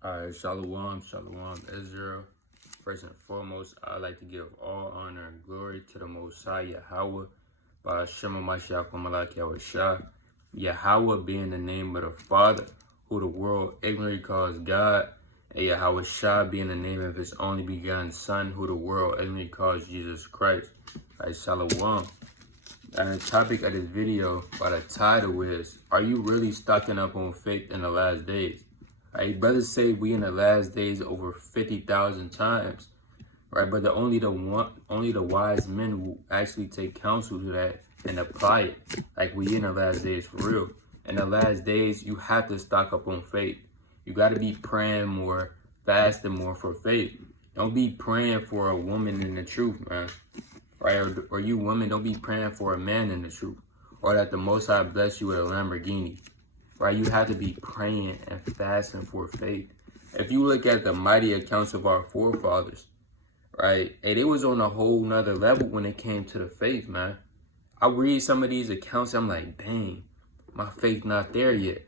Shalom, shalom, Israel. First and foremost, I'd like to give all honor and glory to the Most High Yahweh, by Shema Mashiach Malak Yahushua. Yahweh being the name of the Father, who the world ignorantly calls God, and Yahweh Shah being the name of his only begotten Son, who the world ignorantly calls Jesus Christ. Shalom. And the topic of this video, by the title is, are you really stocking up on faith in the last days? Right, brothers say we in the last days over 50,000 times, right? But only the wise men will actually take counsel to that and apply it. Like we in the last days for real. In the last days, you have to stock up on faith. You got to be praying more, fasting more for faith. Don't be praying for a woman in the truth, man. Right? Or you women, don't be praying for a man in the truth, or that the Most High bless you with a Lamborghini. Right? You have to be praying and fasting for faith. If you look at the mighty accounts of our forefathers, right, hey, they was on a whole nother level when it came to the faith, man. I read some of these accounts, I'm like, dang, my faith not there yet,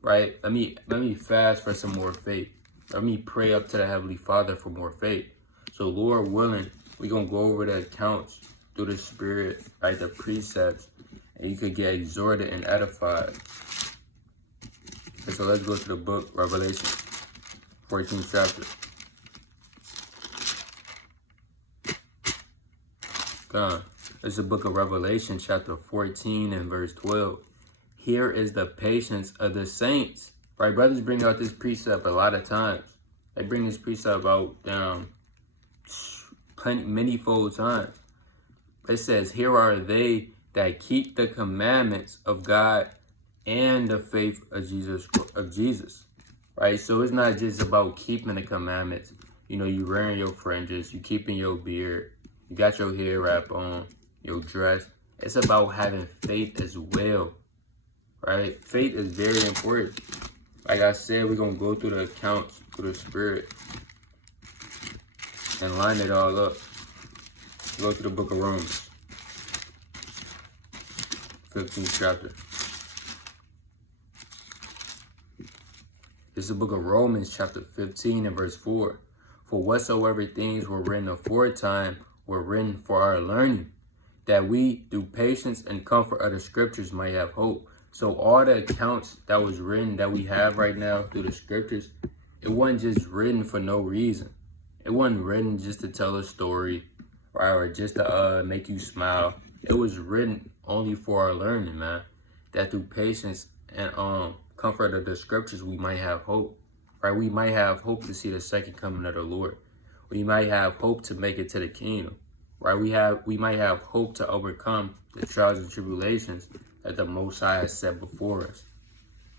right? Let me fast for some more faith. Let me pray up to the Heavenly Father for more faith. So Lord willing, we're going to go over the accounts through the Spirit, right, the precepts, and you could get exhorted and edified. And so let's go to the book, Revelation, 14th chapter. God, it's the book of Revelation, chapter 14 and verse 12. Here is the patience of the saints. Right, brothers bring out this precept a lot of times. They bring this precept out many-fold times. It says, here are they that keep the commandments of God and the faith of Jesus. Right? So it's not just about keeping the commandments. You know, you wearing your fringes, you keeping your beard, you got your hair wrap on, your dress. It's about having faith as well. Right? Faith is very important. Like I said, we're going to go through the accounts, through the Spirit, and line it all up. Go to the book of Romans, 15th chapter. This is the book of Romans, chapter 15 and verse 4. For whatsoever things were written aforetime were written for our learning, that we, through patience and comfort of the scriptures, might have hope. So all the accounts that was written, that we have right now through the scriptures, it wasn't just written for no reason. It wasn't written just to tell a story, right, or just to make you smile. It was written only for our learning, man. That through patience and comfort of the scriptures, we might have hope, right? We might have hope to see the second coming of the Lord. We might have hope to make it to the kingdom, right? We might have hope to overcome the trials and tribulations that the Most High has set before us,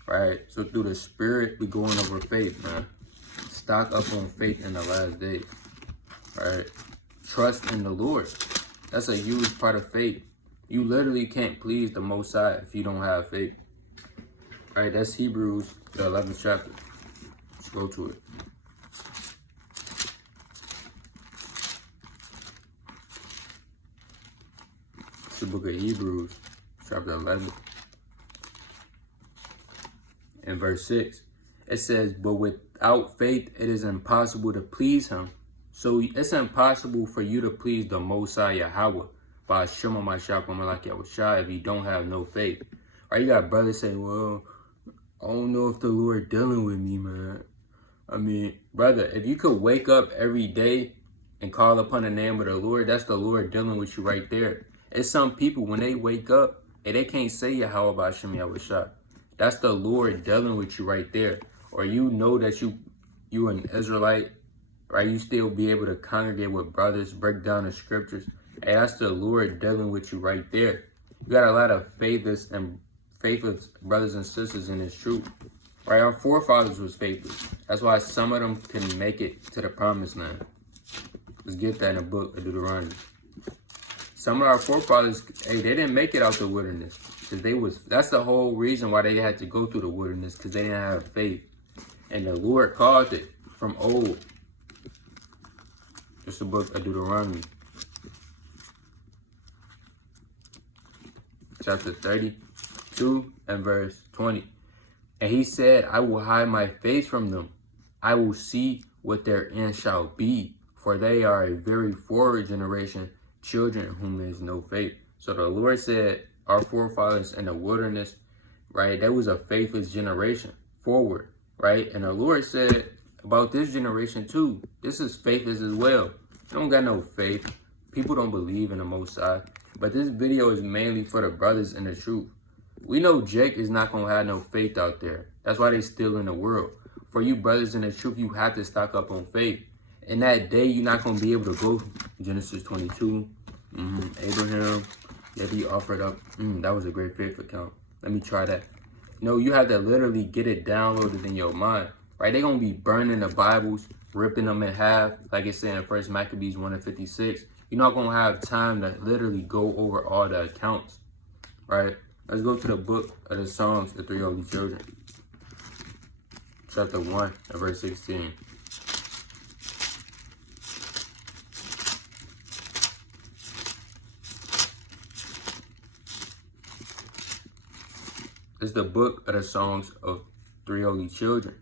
right? So through the Spirit, we're going over faith, man. Stock up on faith in the last days, right? Trust in the Lord. That's a huge part of faith. You literally can't please the Most High if you don't have faith. All right, that's Hebrews, the 11th chapter. Let's go to it. It's the book of Hebrews, chapter 11, and verse 6. It says, but without faith, it is impossible to please him. So it's impossible for you to please the Most High Yahweh by Shema Mashiach Malak Yahushua if you don't have no faith. Or you got brothers saying, well, I don't know if the Lord dealing with me, man. I mean, brother, if you could wake up every day and call upon the name of the Lord, that's the Lord dealing with you right there. It's some people, when they wake up, and they can't say Yahweh B'Shem Yahushua. That's the Lord dealing with you right there. Or you know that you an Israelite, right? You still be able to congregate with brothers, break down the scriptures. Hey, that's the Lord dealing with you right there. You got a lot of faithless brothers and sisters in this truth. Right? Our forefathers was faithless. That's why some of them can make it to the promised land. Let's get that in the book of Deuteronomy. Some of our forefathers, hey, they didn't make it out the wilderness. That's the whole reason why they had to go through the wilderness, because they didn't have faith. And the Lord caused it from old. Just the book of Deuteronomy, chapter 32 and verse 20. And he said, I will hide my face from them, I will see what their end shall be, for they are a very forward generation, children whom is no faith. So the Lord said, our forefathers in the wilderness, right, that was a faithless generation, forward, right? And the Lord said about this generation too, this is faithless as well. They don't got no faith. People don't believe in the Most High. But this video is mainly for the brothers in the truth. We know Jake is not going to have no faith out there. That's why they still in the world. For you brothers in the truth, you have to stock up on faith. In that day, you're not going to be able to go Genesis 22. Abraham, that he offered up. That was a great faith account. Let me try that. No, you have to literally get it downloaded in your mind. Right? They're going to be burning the Bibles, ripping them in half. Like it said in 1 Maccabees 1:56. You're not going to have time to literally go over all the accounts. Right? Let's go to the book of the Psalms, the three holy children. Chapter 1 and verse 16. It's the book of the Songs of Three Holy Children.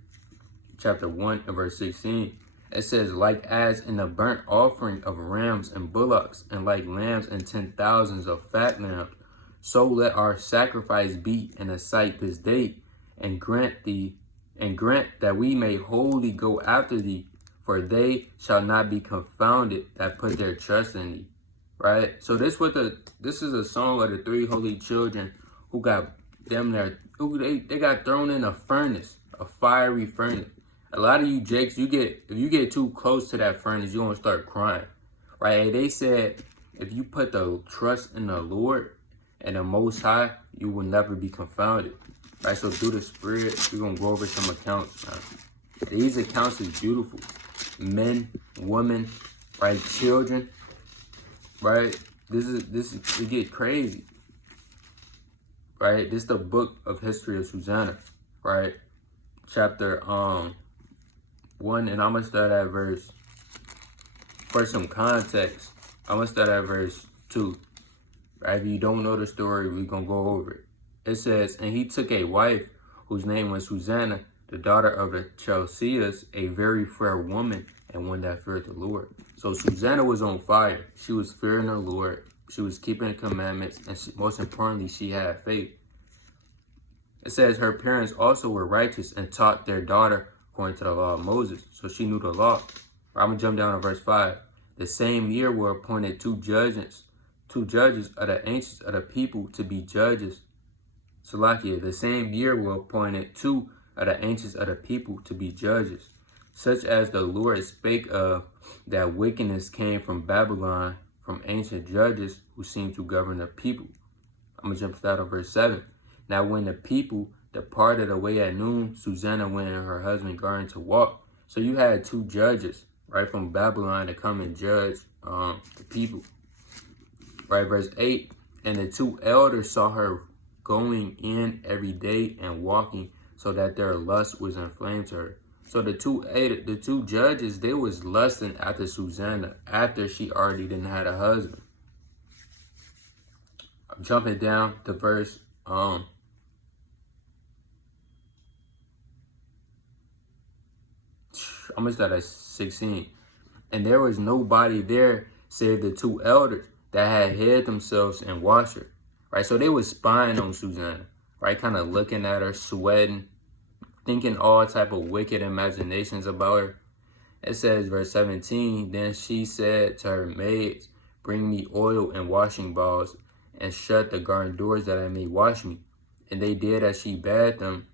Chapter 1 and verse 16. It says, like as in the burnt offering of rams and bullocks, and like lambs and 10,000s of fat lambs, so let our sacrifice be in the sight this day, and grant that we may wholly go after thee, for they shall not be confounded that put their trust in thee. Right? So this is a song of the three holy children who got them there, they got thrown in a furnace, a fiery furnace. A lot of you Jakes, if you get too close to that furnace, you're gonna start crying. Right? They said if you put the trust in the Lord and the Most High, you will never be confounded. Right? So through the Spirit, we're gonna go over some accounts, man. These accounts is beautiful. Men, women, right, children, right? It get crazy. Right? This is the book of history of Susanna, right? Chapter 1, and I'm gonna start at verse, for some context, I'm gonna start at verse 2. Right? If you don't know the story, we're gonna go over it. It says, and he took a wife whose name was Susanna, the daughter of the Chelseas, a very fair woman, and one that feared the Lord. So Susanna was on fire. She was fearing the Lord. She was keeping the commandments, and most importantly, she had faith. It says her parents also were righteous and taught their daughter according to the law of Moses. So she knew the law. I'm going to jump down to verse 5. The same year were appointed two judges of the ancients of the people to be judges. Salakia, the same year were appointed two of the ancients of the people to be judges, such as the Lord spake of, that wickedness came from Babylon, from ancient judges who seemed to govern the people. I'm going to jump down to verse 7. Now when the people departed away at noon, Susanna went in her husband's garden to walk. So you had two judges, right, from Babylon to come and judge the people. Right, verse 8. And the two elders saw her going in every day and walking, so that their lust was inflamed to her. So the two judges, they was lusting after Susanna after she already didn't have a husband. I'm jumping down to verse I'm gonna start at 16. And there was nobody there save the two elders that had hid themselves and washed her. Right? So they was spying on Susanna, right? Kind of looking at her, sweating, thinking all type of wicked imaginations about her. It says, verse 17, then she said to her maids, bring me oil and washing balls, and shut the garden doors that I may wash me. And they did as she bade them,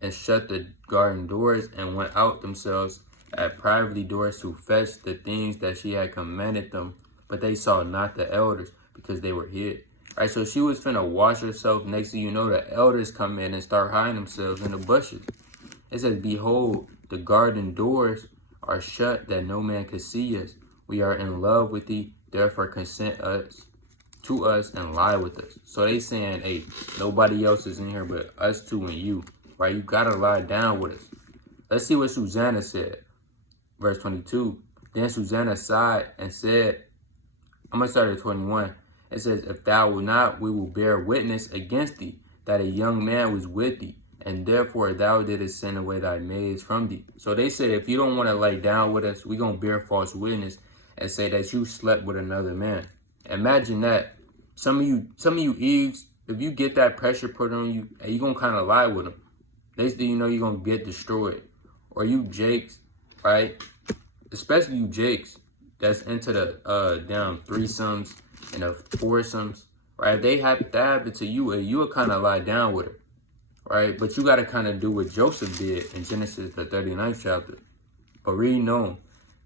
and shut the garden doors, and went out themselves at private doors to fetch the things that she had commanded them. But they saw not the elders, because they were hid. Right, so she was finna wash herself. Next thing you know, the elders come in and start hiding themselves in the bushes. It says, behold, the garden doors are shut, that no man could see us. We are in love with thee, therefore consent to us and lie with us. So they saying, hey, nobody else is in here but us two and you. Right? You gotta lie down with us. Let's see what Susanna said. Verse 22. Then Susanna sighed and said, I'm gonna start at 21. It says, if thou wilt not, we will bear witness against thee, that a young man was with thee, and therefore thou didst send away thy maids from thee. So they said, if you don't want to lay down with us, we gonna bear false witness and say that you slept with another man. Imagine that. Some of you Eves, if you get that pressure put on you, and you gonna kind of lie with them. Next thing you know, you're gonna get destroyed. Or you Jakes, right? Especially you Jakes that's into the damn threesomes and the foursomes, right? They have to happen to you, and you will kind of lie down with her, right? But you got to kind of do what Joseph did in Genesis, the 39th chapter. But reading on,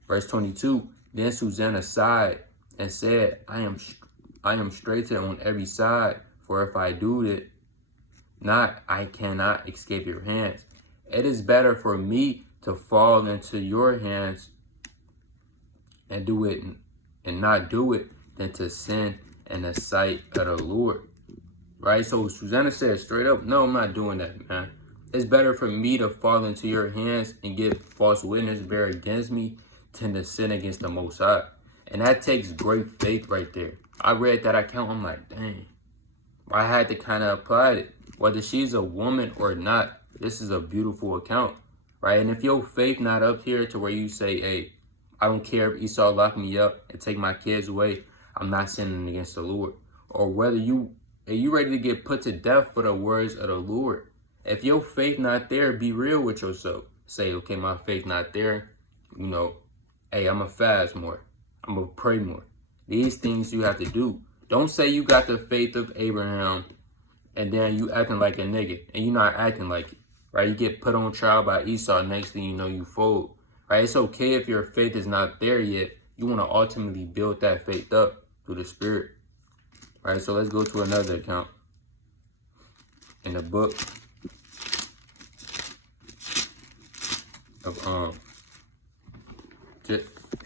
verse 22, then Susanna sighed and said, I am straitened on every side, for if I do it not, I cannot escape your hands. It is better for me to fall into your hands and do it and not do it than to sin in the sight of the Lord. Right? So Susanna said straight up, no, I'm not doing that, man. It's better for me to fall into your hands and get false witness bear against me than to sin against the Most High. And that takes great faith right there. I read that account, I'm like, dang. I had to kind of apply it. Whether she's a woman or not, this is a beautiful account, right? And if your faith not up here to where you say, hey, I don't care if Esau lock me up and take my kids away, I'm not sinning against the Lord. Or whether are you ready to get put to death for the words of the Lord? If your faith not there, be real with yourself. Say, okay, my faith not there. You know, hey, I'm going to fast more. I'm going to pray more. These things you have to do. Don't say you got the faith of Abraham and then you acting like a nigga and you're not acting like it, right? You get put on trial by Esau. Next thing you know, you fold, right? It's okay if your faith is not there yet. You want to ultimately build that faith up through the Spirit, right? So let's go to another account in the book of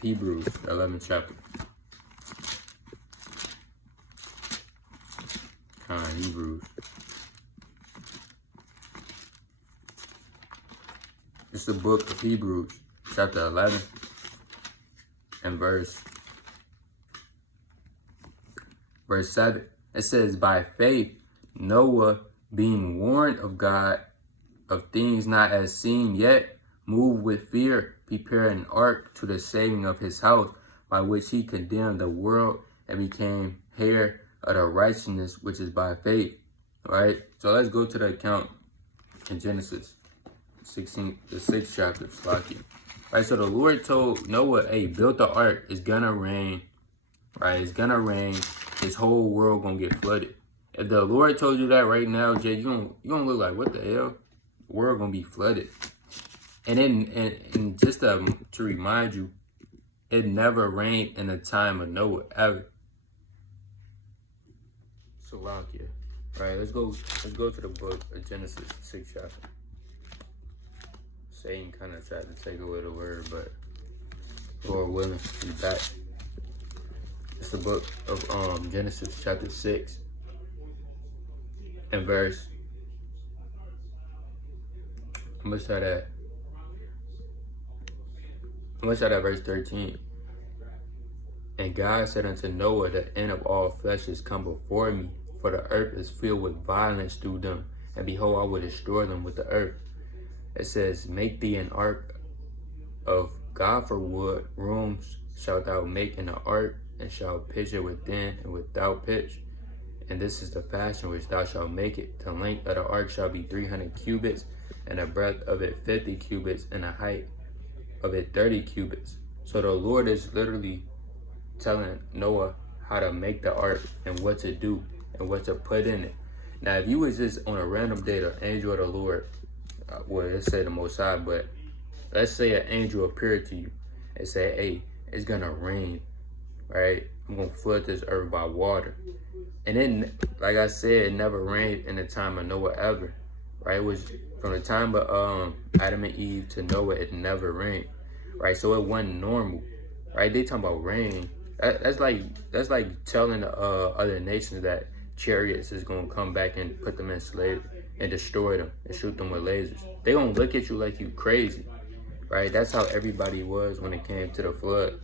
Hebrews, 11th chapter. Hebrews. It's the book of Hebrews, chapter 11, and verse 7. It says, by faith, Noah, being warned of God of things not as seen yet, moved with fear, prepared an ark to the saving of his house, by which he condemned the world and became heir of the righteousness which is by faith. All right, so let's go to the account in Genesis 16, the 6th chapter. Slocky. Right, so the Lord told Noah, hey, build the ark. It's gonna rain. Right, it's gonna rain. This whole world gonna get flooded. If the Lord told you that right now, Jay, you gonna look like, what the hell? The world gonna be flooded. And then, and just to remind you, it never rained in the time of Noah, ever. Salakia. Alright, let's go to the book of Genesis, 6th chapter. Satan kind of tried to take away the word, but Lord willing, he's back. It's the book of Genesis chapter 6 and verse. I'm gonna start at verse 13. And God said unto Noah, the end of all flesh is come before me, for the earth is filled with violence through them, and behold, I will destroy them with the earth. It says, make thee an ark of gopher wood, rooms shalt thou make in the ark, and shalt pitch it within and without pitch. And this is the fashion which thou shalt make it. The length of the ark shall be 300 cubits, and the breadth of it 50 cubits, and the height of it 30 cubits. So the Lord is literally telling Noah how to make the ark and what to do and what to put in it. Now, if you was just on a random day, the angel of the Lord, well, let's say the Most High, but let's say an angel appeared to you and said, hey, it's gonna rain, right? I'm gonna flood this earth by water. And then, like I said, it never rained in the time of Noah ever, right? It was from the time of Adam and Eve to Noah, it never rained, right? So it wasn't normal, right? They talking about rain. That's like telling other nations that chariots is gonna come back and put them in slavery and destroy them and shoot them with lasers. They gonna look at you like you crazy, right? That's how everybody was when it came to the flood,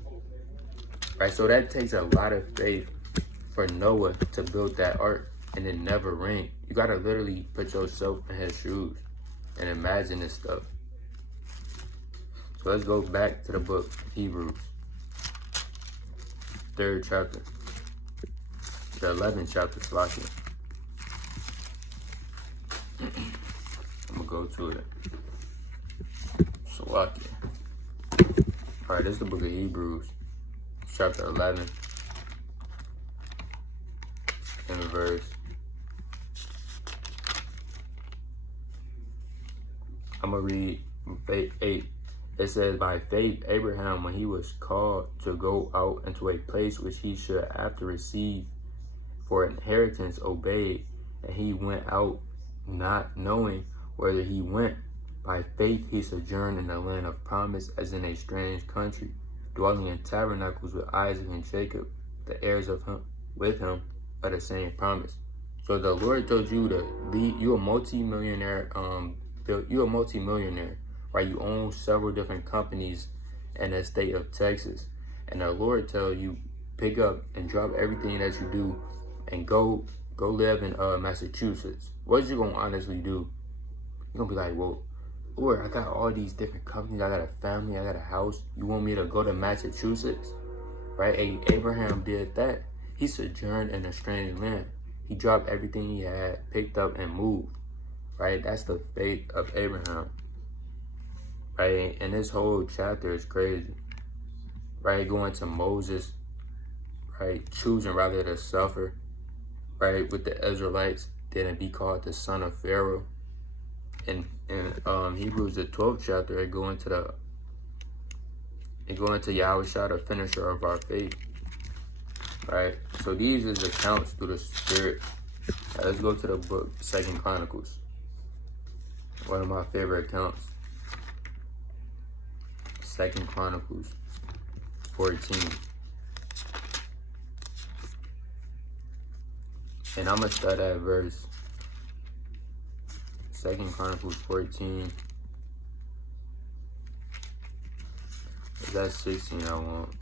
right? So that takes a lot of faith for Noah to build that ark and it never rained. You gotta literally put yourself in his shoes, and imagine this stuff. So let's go back to the book, Hebrews, 3rd chapter, the 11th chapter, Salakia. I'm gonna go to it. Salakia. Alright, this is the book of Hebrews, chapter 11, and verse. I'm gonna read 8. It says, by faith, Abraham, when he was called to go out into a place which he should after receive for inheritance, obeyed, and he went out not knowing whither he went. By faith, he sojourned in the land of promise as in a strange country, dwelling in tabernacles with Isaac and Jacob, the heirs of him with him by the same promise. So the Lord told you to lead. You're a multi-millionaire. You're a multi-millionaire, right? You own several different companies in the state of Texas, and the Lord tell you pick up and drop everything that you do and go live in Massachusetts. What you gonna honestly do? You're gonna be like, well, Lord, I got all these different companies. I got a family. I got a house. You want me to go to Massachusetts, right? Abraham did that. He sojourned in a strange land. He dropped everything he had, picked up, and moved. Right? That's the faith of Abraham. Right? And this whole chapter is crazy. Right? Going to Moses, right? Choosing rather to suffer, right? With the Israelites, than be called the son of Pharaoh. And in Hebrews, the 12th chapter, it go into Yahushua, the finisher of our faith. Right? So these is accounts through the Spirit. Right, let's go to the book, 2nd Chronicles. One of my favorite accounts. 2nd Chronicles 14. And I'm going to start at verse 2nd Chronicles 14. That's 16 I want.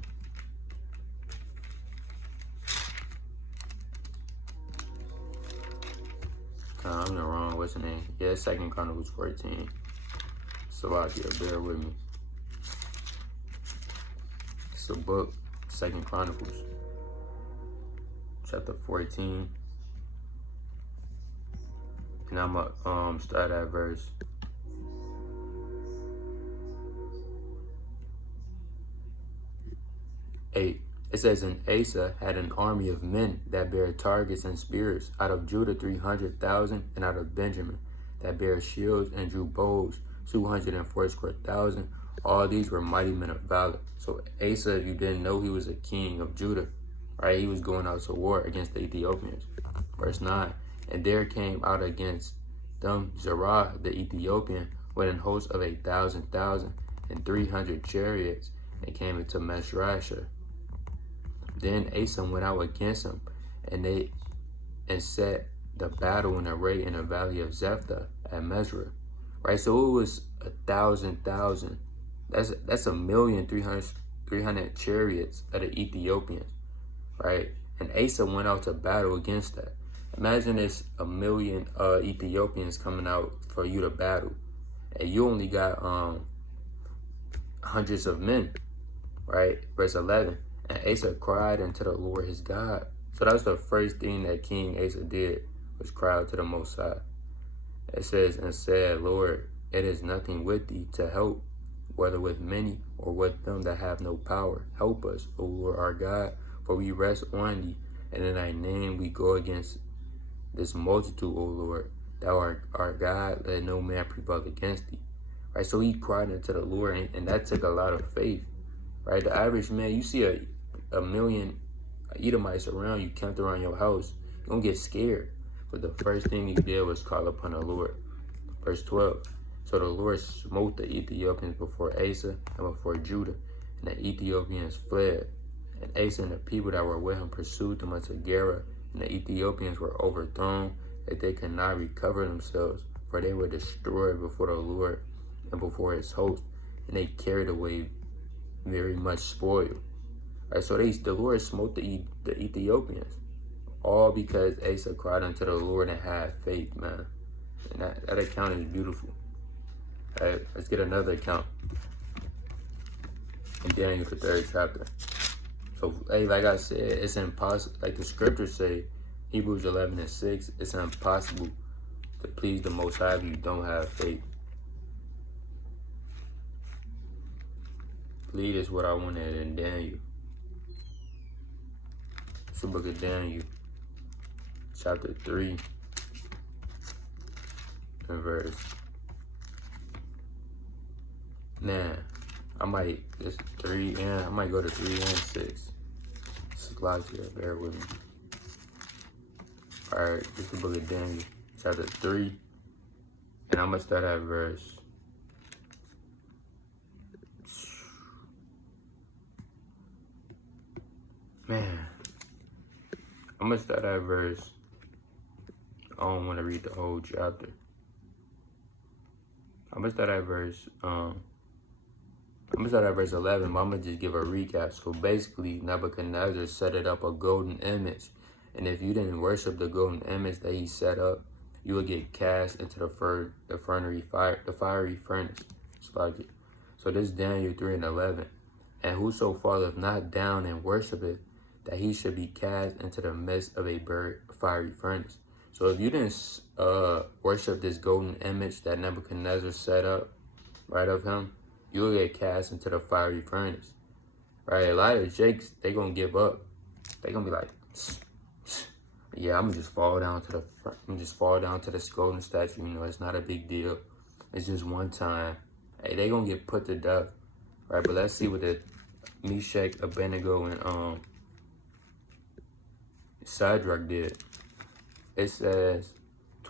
I'm in the wrong. What's the name? Yeah, 2nd Chronicles 14. Salakia, bear with me. It's a book, 2nd Chronicles, chapter 14. And I'm going to start at verse 8. It says, and Asa had an army of men that bare targets and spears, out of Judah 300,000, and out of Benjamin that bare shields and drew bows 240,000. All these were mighty men of valor. So Asa, if you didn't know, he was a king of Judah, right? He was going out to war against the Ethiopians. Verse 9, and there came out against them Zerah the Ethiopian with an host of 1,000,000 and 300 chariots, and came into Meshrashah. Then Asa went out against him, and set the battle in array in the valley of Zephtah at Mesrah. Right, so it was 1,000,000. That's 1,300,000 chariots of the Ethiopians, right? And Asa went out to battle against that. Imagine it's 1,000,000 Ethiopians coming out for you to battle, and you only got hundreds of men, right? Verse 11. And Asa cried unto the Lord his God. So that was the first thing that King Asa did, was cry out to the Most High. It says, and said, Lord, it is nothing with thee to help, whether with many or with them that have no power. Help us, O Lord our God, for we rest on thee, and in thy name we go against this multitude, O Lord. Thou art our God, let no man prevail against thee. Right, so he cried unto the Lord, and that took a lot of faith. Right, the average man, you see a million Edomites around you, camped around your house, you're going to get scared. But the first thing he did was call upon the Lord. Verse 12. So the Lord smote the Ethiopians before Asa and before Judah, and the Ethiopians fled. And Asa and the people that were with him pursued them unto Gerar, and the Ethiopians were overthrown, that they could not recover themselves, for they were destroyed before the Lord and before his host, and they carried away very much spoil. Right, so the Lord smote the Ethiopians, all because Asa cried unto the Lord and had faith, man. And that account is beautiful. All right, let's get another account in Daniel, the 3rd chapter. So, hey, like I said, it's impossible. Like the scriptures say, Hebrews 11:6, it's impossible to please the Most High if you don't have faith. Lead is what I wanted in Daniel. It's the book of Daniel, chapter 3, and verse. Nah, I might, it's 3 and, I might go to 3 and 6. Slovakia, bear with me. Alright, this is the book of Daniel, chapter 3, and I'm going to start at verse. Man, I'm going to start at verse. I don't want to read the whole chapter. I'm going to start at verse, 11, but I'm going to just give a recap. So basically, Nebuchadnezzar set it up a golden image. And if you didn't worship the golden image that he set up, you would get cast into the fiery furnace. So this is Daniel 3 and 11. And whoso falleth not down and worshipeth, that he should be cast into the midst of a fiery furnace. So if you didn't worship this golden image that Nebuchadnezzar set up, right, of him, you'll get cast into the fiery furnace. Right? A lot of jakes, they gonna give up. They gonna be like, yeah, I'm gonna just fall down to this golden statue. You know, it's not a big deal. It's just one time. Hey, they gonna get put to death. Right? But let's see what the Meshach, Abednego, and Shadrach did. It says,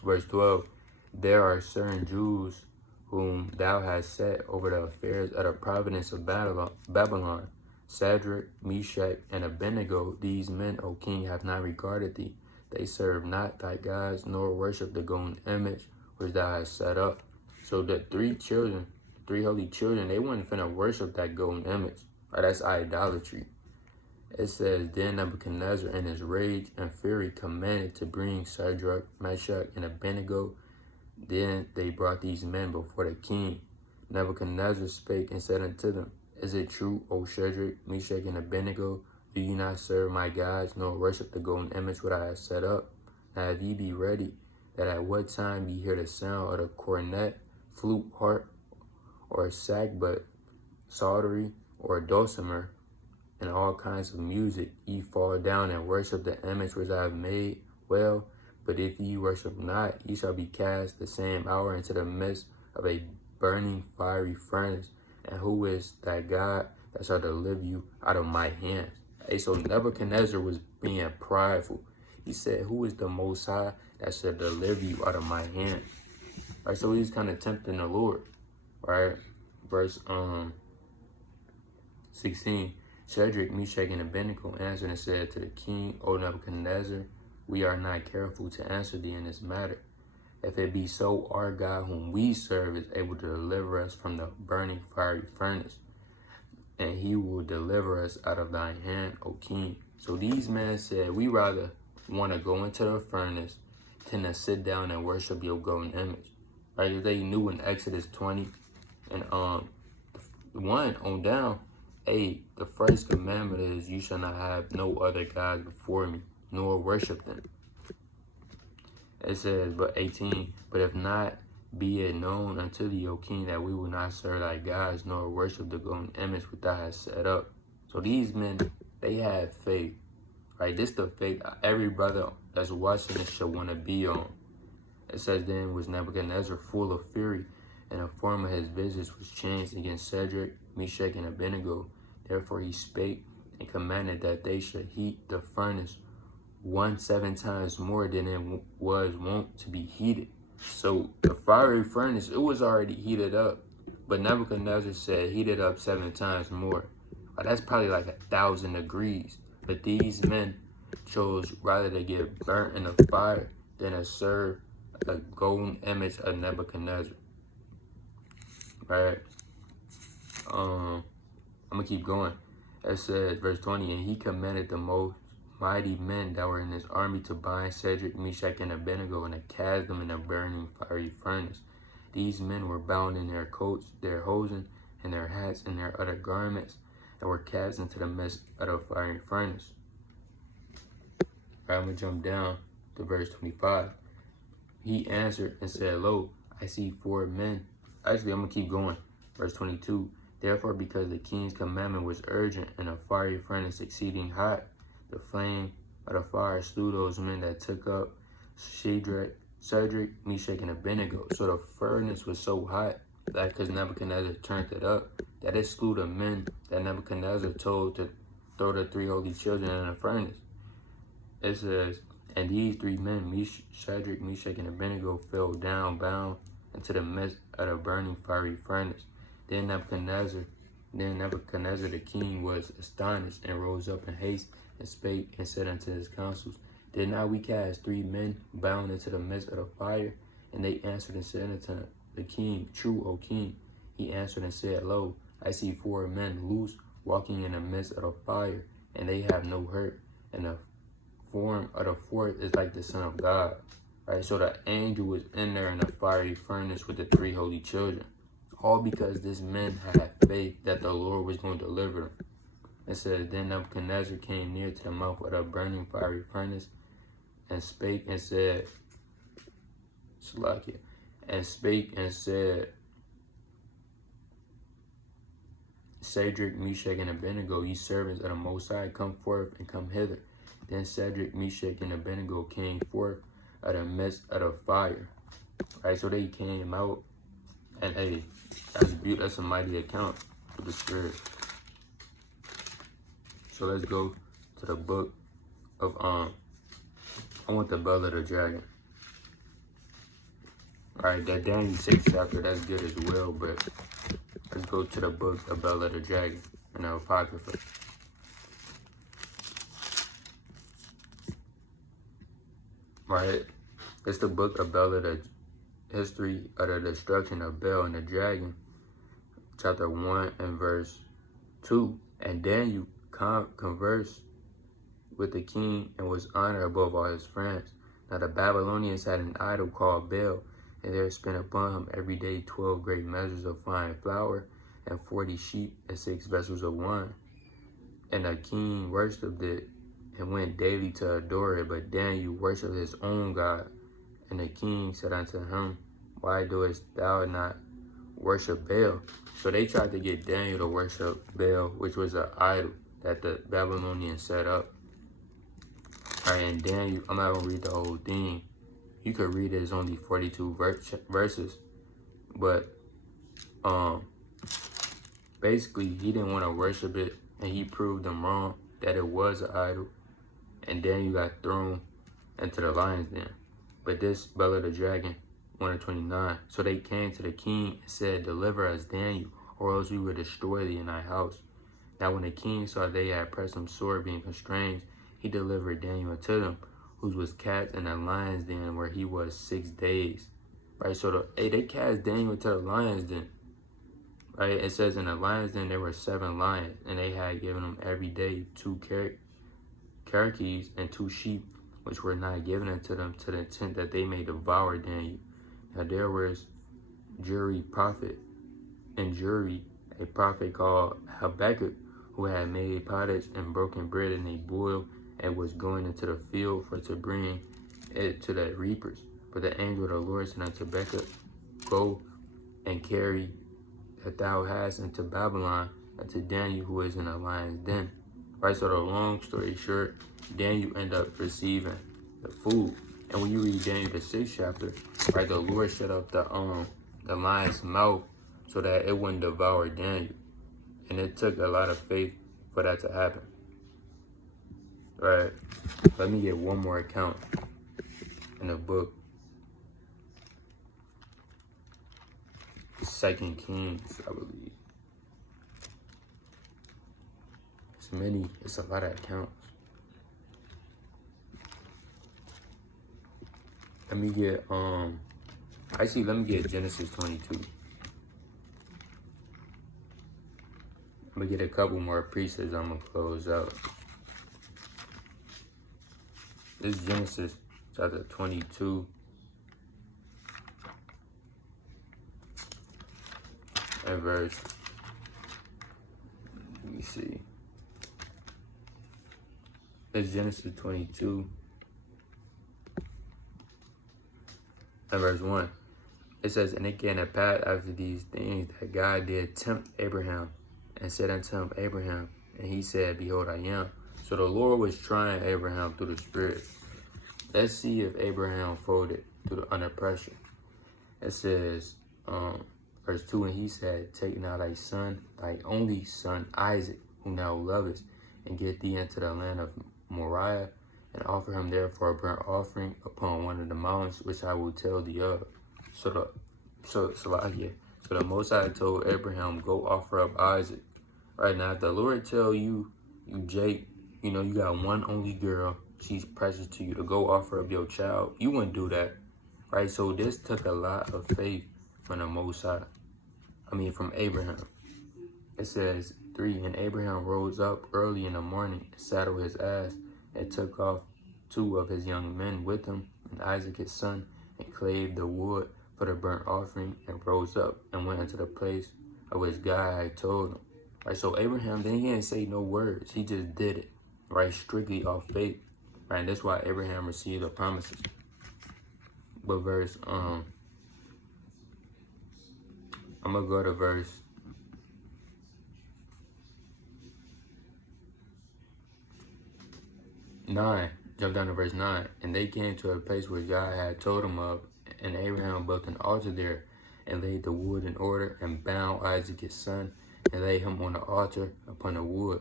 verse 12, there are certain Jews whom thou hast set over the affairs of the province of Babylon. Shadrach, Meshach, and Abednego, these men, O king, have not regarded thee. They serve not thy gods, nor worship the golden image which thou hast set up. So the three holy children, they weren't finna worship that golden image. Right? That's idolatry. It says, then Nebuchadnezzar in his rage and fury commanded to bring Shadrach, Meshach, and Abednego. Then they brought these men before the king. Nebuchadnezzar spake and said unto them, is it true, O Shadrach, Meshach, and Abednego, do you not serve my gods, nor worship the golden image which I have set up? Now if ye be ready, that at what time ye hear the sound of the cornet, flute, harp, or sackbut, psaltery, or dulcimer, and all kinds of music, ye fall down and worship the image which I have made, well, but if ye worship not, ye shall be cast the same hour into the midst of a burning fiery furnace. And who is that God that shall deliver you out of my hands? Hey, so Nebuchadnezzar was being prideful. He said, who is the Most High that shall deliver you out of my hand? Right, so he's kind of tempting the Lord. Right, verse 16. Shadrach, Meshach, and Abednego answered and said to the king, O Nebuchadnezzar, we are not careful to answer thee in this matter. If it be so, our God whom we serve is able to deliver us from the burning fiery furnace, and he will deliver us out of thine hand, O king. So these men said, we rather want to go into the furnace than to sit down and worship your golden image. Right? They knew in Exodus 20 and 1 on down, hey, the first commandment is you shall not have no other gods before me, nor worship them. It says, but 18, but if not, be it known unto thee, O king, that we will not serve thy gods, nor worship the golden image which thou hast set up. So these men, they had faith. Right? This the faith every brother that's watching this should want to be on. It says, then was Nebuchadnezzar full of fury, and the form of his visage was changed against Shadrach, Meshach, and Abednego. Therefore he spake and commanded that they should heat the furnace 7 times more than it was wont to be heated. So the fiery furnace, it was already heated up, but Nebuchadnezzar said heat it up 7 times more. That's probably like 1,000 degrees. But these men chose rather to get burnt in the fire than to serve a golden image of Nebuchadnezzar. Right? I'm gonna keep going. It says, verse 20, and he commanded the most mighty men that were in his army to bind Shadrach, Meshach, and Abednego, and to cast them in a burning fiery furnace. These men were bound in their coats, their hosen, and their hats, and their other garments, and were cast into the midst of the fiery furnace. Right, I'm going to jump down to verse 25. He answered and said, Lo, I see 4 men. Actually, I'm going to keep going. Verse 22. Therefore, because the king's commandment was urgent and a fiery furnace exceeding hot, the flame of the fire slew those men that took up Shadrach, Meshach, and Abednego. So the furnace was so hot that because Nebuchadnezzar turned it up, that it slew the men that Nebuchadnezzar told to throw the 3 holy children in the furnace. It says, and these 3 men, Shadrach, Meshach, and Abednego, fell down bound into the midst of the burning fiery furnace. Then Nebuchadnezzar the king was astonished, and rose up in haste, and spake and said unto his councils, Did not we cast 3 men bound into the midst of the fire? And they answered and said unto the king, True, O king. He answered and said, Lo, I see 4 men loose, walking in the midst of the fire, and they have no hurt, and the form of the 4th is like the Son of God. Right, so the angel was in there in the fiery furnace with the 3 holy children. All because this man had faith that the Lord was going to deliver them. It says, Then Nebuchadnezzar came near to the mouth of the burning fiery furnace, and spake and said, Shadrach, Meshach, and Abednego, ye servants of the Most High, come forth and come hither. Then Shadrach, Meshach, and Abednego came forth out of the midst of the fire. Right, so they came out, and hey, that's a mighty account for the Spirit. So let's go to the book of I want the Belly of the Dragon. Alright, that Daniel 6 chapter, that's good as well, but let's go to the book of Belly of the Dragon and the Apocrypha. Right, it's the book of Bel, the history of the destruction of Bel and the dragon, chapter 1 and verse 2. And Daniel conversed with the king and was honored above all his friends. Now the Babylonians had an idol called Bel, and there spent upon him every day 12 great measures of fine flour, and 40 sheep, and 6 vessels of wine. And the king worshipped it, and went daily to adore it. But Daniel worshipped his own God. And the king said unto him, Why doest thou not worship Baal? So they tried to get Daniel to worship Baal, which was an idol that the Babylonians set up. Alright, and Daniel, I'm not going to read the whole thing. You could read it, it's only 42 verses. But basically, he didn't want to worship it, and he proved them wrong that it was an idol. And Daniel got thrown into the lion's den. But this Belly of the Dragon, 129. So they came to the king and said, Deliver us, Daniel, or else we will destroy thee in thy house. Now when the king saw they had pressed him sore, being constrained, he delivered Daniel unto them, who was cast in the lion's den, where he was 6 days. Right, so they cast Daniel into the lion's den. Right, it says in the lion's den there were 7 lions, and they had given them every day 2 carakees and 2 sheep, which were not given unto them, to the intent that they may devour Daniel. Now there was Juri prophet, and Juri, a prophet called Habakkuk, who had made pottage and broken bread in a boil, and was going into the field for to bring it to the reapers. But the angel of the Lord said unto Habakkuk, Go and carry that thou hast into Babylon, unto Daniel, who is in the lion's den. Right, so the long story short, Daniel ended up receiving the food. And when you read Daniel the 6th chapter, right, the Lord shut up the lion's mouth so that it wouldn't devour Daniel. And it took a lot of faith for that to happen. Right, let me get one more account in the book. 2 Kings, I believe. It's a lot of accounts. Let me get Genesis 22. I'm gonna get a couple more pieces. I'm gonna close out. This is Genesis chapter 22. and verse, let me see, it's Genesis 22 and verse 1. It says, and it came to pass after these things that God did tempt Abraham and said unto him, Abraham, and he said, behold, I am. So the Lord was trying Abraham through the Spirit. Let's see if Abraham folded under pressure. It says, verse 2, and he said, take now thy son, thy only son, Isaac, whom thou lovest, and get thee into the land of Moriah, and offer him there for a burnt offering upon one of the mountains, which I will tell thee of. So the Most High told Abraham, go offer up Isaac. Right now, if the Lord tell you, Jake, you know, you got one only girl, she's precious to you, to go offer up your child, you wouldn't do that. Right? So this took a lot of faith from the Most High. From Abraham. It says 3, and Abraham rose up early in the morning and saddled his ass and took off 2 of his young men with him and Isaac his son, and clave the wood for the burnt offering, and rose up and went into the place of which God had told him. Right, so Abraham, then he didn't say no words. He just did it, right, strictly off faith. Right, and that's why Abraham received the promises. But verse, I'm gonna go to verse 9. Jump down to verse 9. And they came to a place where God had told him of, and Abraham built an altar there, and laid the wood in order, and bound Isaac his son, and laid him on the altar upon the wood.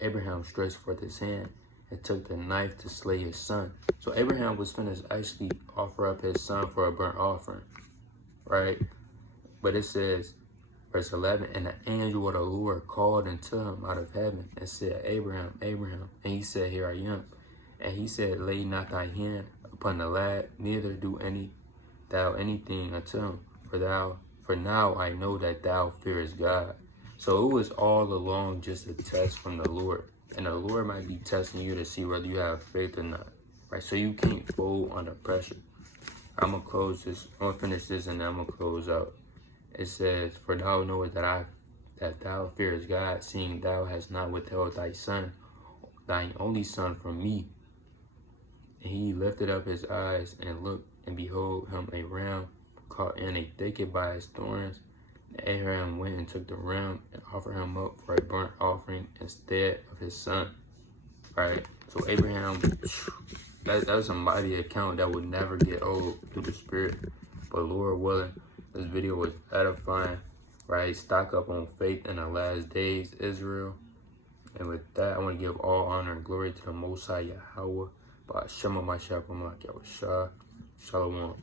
Abraham stretched forth his hand, and took the knife to slay his son. So Abraham was finished actually offer up his son for a burnt offering, right? But it says, verse 11, and the angel of the Lord called unto him out of heaven, and said, Abraham, Abraham. And he said, here I am. And he said, lay not thy hand upon the lad, neither do thou anything unto him, for now I know that thou fearest God. So it was all along just a test from the Lord. And the Lord might be testing you to see whether you have faith or not. Right? So you can't fold under pressure. I'm gonna close this, I'm gonna finish this, and then I'm gonna close out. It says, for thou knowest that thou fearest God, seeing thou hast not withheld thy son, thine only son, from me. And he lifted up his eyes and looked, and behold, him a ram caught in a thicket by his thorns. And Abraham went and took the ram and offered him up for a burnt offering instead of his son. Right? So Abraham, that was a mighty account that would never get old through the Spirit. But Lord willing, this video was edifying, right? Stock up on faith in the last days, Israel. And with that, I want to give all honor and glory to the Most High Yahweh, by Shema Mashiach, Shalom.